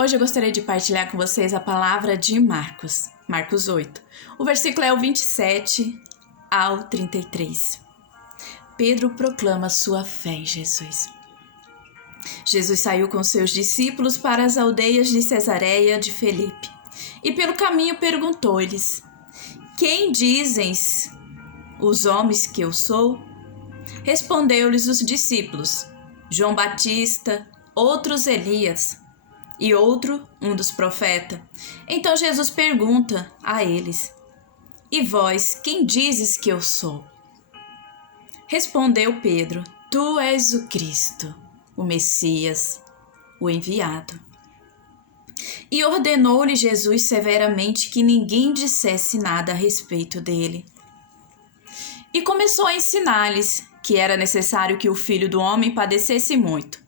Hoje eu gostaria de partilhar com vocês a palavra de Marcos 8. O versículo é o 27 ao 33. Pedro proclama sua fé em Jesus. Jesus saiu com seus discípulos para as aldeias de Cesareia de Filipe e pelo caminho perguntou-lhes: Quem dizem os homens que eu sou? Respondeu-lhes os discípulos: João Batista, outros Elias e outro, um dos profetas. Então Jesus pergunta a eles: E vós, quem dizes que eu sou? Respondeu Pedro: Tu és o Cristo, o Messias, o enviado. E ordenou-lhe Jesus severamente que ninguém dissesse nada a respeito dele. E começou a ensinar-lhes que era necessário que o Filho do Homem padecesse muito,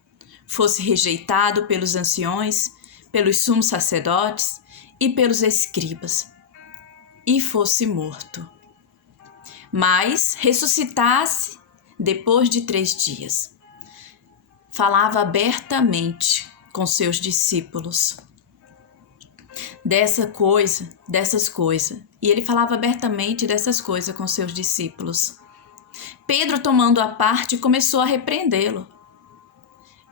fosse rejeitado pelos anciões, pelos sumos sacerdotes e pelos escribas, e fosse morto, mas ressuscitasse depois de 3 dias. Falava abertamente com seus discípulos dessas coisas, e ele falava abertamente dessas coisas com seus discípulos. Pedro, tomando a parte, começou a repreendê-lo.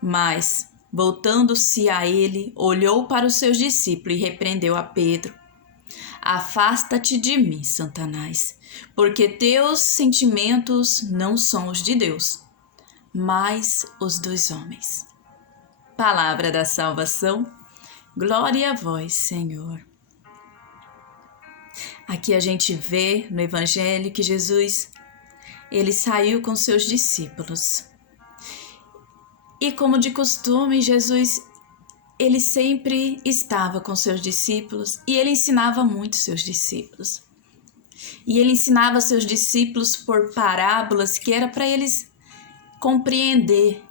Mas, voltando-se a ele, olhou para os seus discípulos e repreendeu a Pedro: Afasta-te de mim, Satanás, porque teus sentimentos não são os de Deus, mas os dos homens. Palavra da salvação, glória a vós, Senhor. Aqui a gente vê no Evangelho que Jesus, ele saiu com seus discípulos. E como de costume, Jesus, ele sempre estava com seus discípulos e ele ensinava muito seus discípulos. E ele ensinava seus discípulos por parábolas que era para eles compreender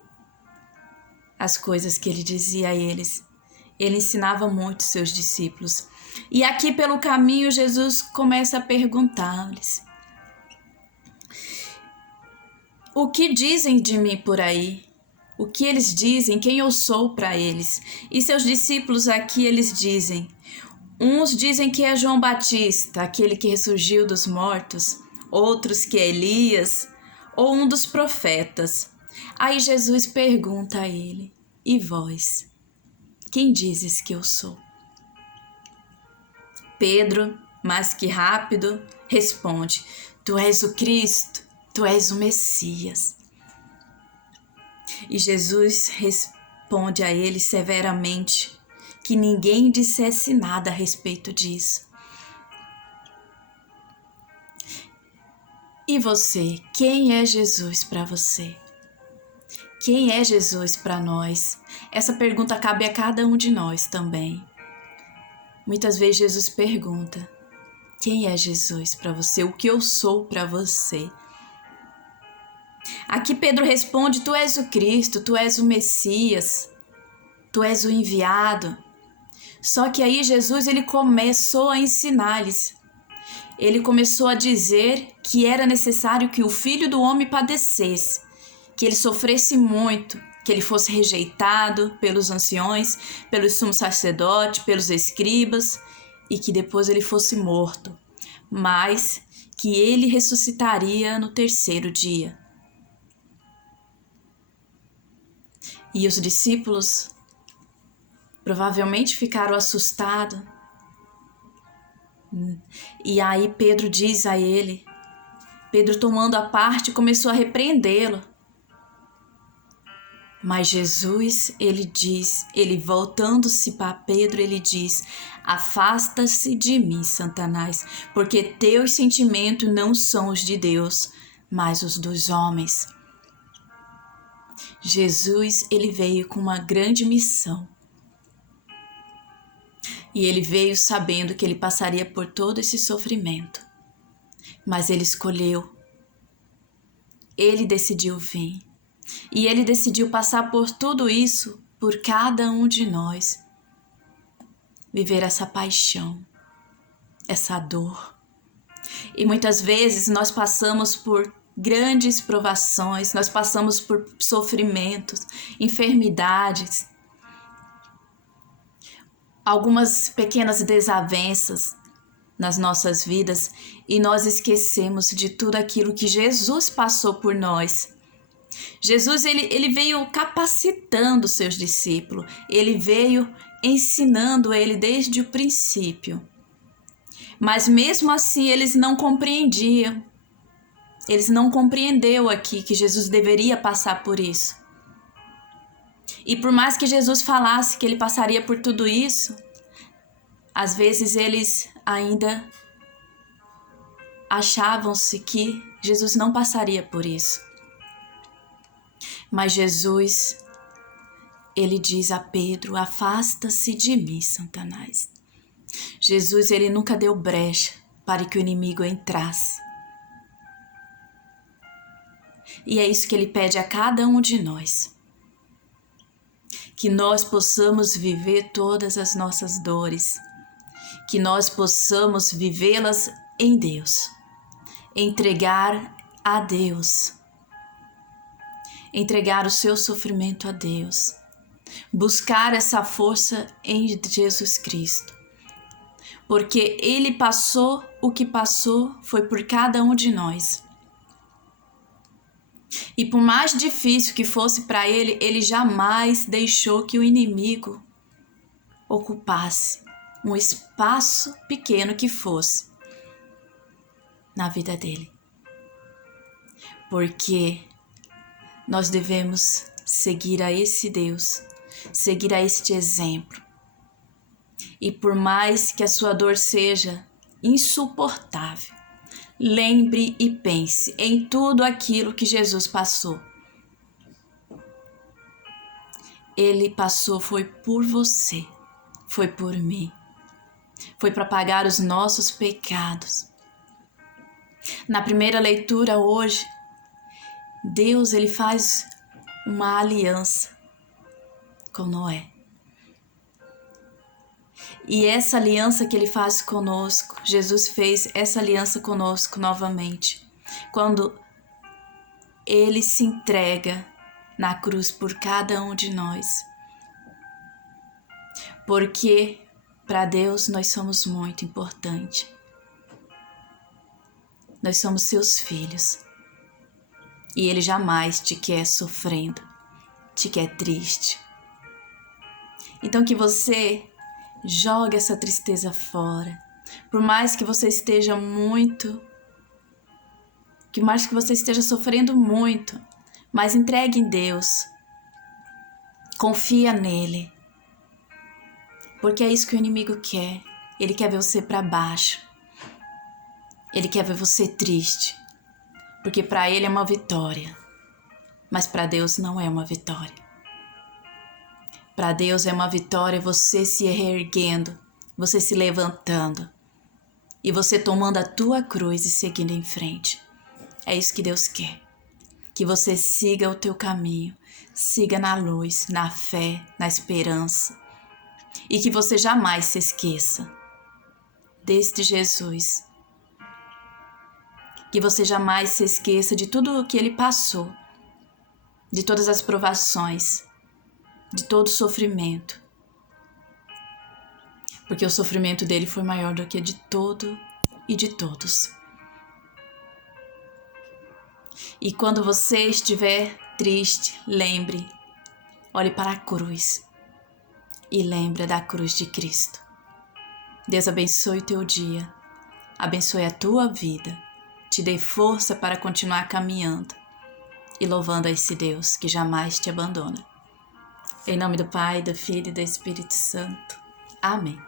as coisas que ele dizia a eles. Ele ensinava muito seus discípulos. E aqui pelo caminho Jesus começa a perguntar-lhes: O que dizem de mim por aí? O que eles dizem, quem eu sou para eles? E seus discípulos aqui, eles dizem: uns dizem que é João Batista, aquele que ressurgiu dos mortos, outros que é Elias, ou um dos profetas. Aí Jesus pergunta a ele: E vós, quem dizes que eu sou? Pedro, mais que rápido, responde: Tu és o Cristo, tu és o Messias. E Jesus responde a ele severamente que ninguém dissesse nada a respeito disso. E você, quem é Jesus para você? Quem é Jesus para nós? Essa pergunta cabe a cada um de nós também. Muitas vezes Jesus pergunta: Quem é Jesus para você? O que eu sou para você? Aqui Pedro responde: Tu és o Cristo, tu és o Messias, tu és o enviado. Só que aí Jesus, ele começou a ensinar-lhes. Ele começou a dizer que era necessário que o Filho do Homem padecesse, que ele sofresse muito, que ele fosse rejeitado pelos anciões, pelos sumos sacerdotes, pelos escribas, e que depois ele fosse morto, mas que ele ressuscitaria no 3º dia. E os discípulos provavelmente ficaram assustados. E aí Pedro diz a ele, Pedro tomando a parte, começou a repreendê-lo. Mas Jesus, ele voltando-se para Pedro, ele diz: Afasta-se de mim, Satanás, porque teus sentimentos não são os de Deus, mas os dos homens. Jesus, ele veio com uma grande missão. E ele veio sabendo que ele passaria por todo esse sofrimento. Mas ele escolheu. Ele decidiu vir. E ele decidiu passar por tudo isso, por cada um de nós. Viver essa paixão, essa dor. E muitas vezes nós passamos por grandes provações, nós passamos por sofrimentos, enfermidades. algumas pequenas desavenças nas nossas vidas e nós esquecemos de tudo aquilo que Jesus passou por nós. Jesus, ele veio capacitando seus discípulos, ele veio ensinando ele desde o princípio. Mas mesmo assim eles não compreendiam. Eles não compreenderam aqui que Jesus deveria passar por isso. E por mais que Jesus falasse que ele passaria por tudo isso, às vezes eles ainda achavam-se que Jesus não passaria por isso. Mas Jesus, ele diz a Pedro: afasta-se de mim, Satanás. Jesus, ele nunca deu brecha para que o inimigo entrasse. E é isso que ele pede a cada um de nós. Que nós possamos viver todas as nossas dores. Que nós possamos vivê-las em Deus. Entregar a Deus. Entregar o seu sofrimento a Deus. Buscar essa força em Jesus Cristo. Porque ele passou o que passou foi por cada um de nós. E por mais difícil que fosse para ele, ele jamais deixou que o inimigo ocupasse um espaço pequeno que fosse na vida dele. Porque nós devemos seguir a esse Deus, seguir a este exemplo. E por mais que a sua dor seja insuportável, lembre e pense em tudo aquilo que Jesus passou. Ele passou foi por você, foi por mim. Foi para pagar os nossos pecados. Na primeira leitura hoje, Deus ele faz uma aliança com Noé. E essa aliança que ele faz conosco, Jesus fez essa aliança conosco novamente, quando ele se entrega na cruz por cada um de nós. Porque para Deus nós somos muito importantes. Nós somos seus filhos. E ele jamais te quer sofrendo, te quer triste. Então que você jogue essa tristeza fora. Por mais que você esteja sofrendo muito, mas entregue em Deus. Confia nele. Porque é isso que o inimigo quer. Ele quer ver você para baixo. Ele quer ver você triste. Porque para ele é uma vitória. Mas para Deus não é uma vitória. Para Deus é uma vitória você se reerguendo, você se levantando e você tomando a tua cruz e seguindo em frente. É isso que Deus quer. Que você siga o teu caminho, siga na luz, na fé, na esperança. E que você jamais se esqueça deste Jesus. Que você jamais se esqueça de tudo o que ele passou, de todas as provações, de todo o sofrimento. Porque o sofrimento dele foi maior do que de todo e de todos. E quando você estiver triste, lembre, olhe para a cruz e lembre da cruz de Cristo. Deus abençoe o teu dia, abençoe a tua vida, te dê força para continuar caminhando e louvando a esse Deus que jamais te abandona. Em nome do Pai, do Filho e do Espírito Santo. Amém.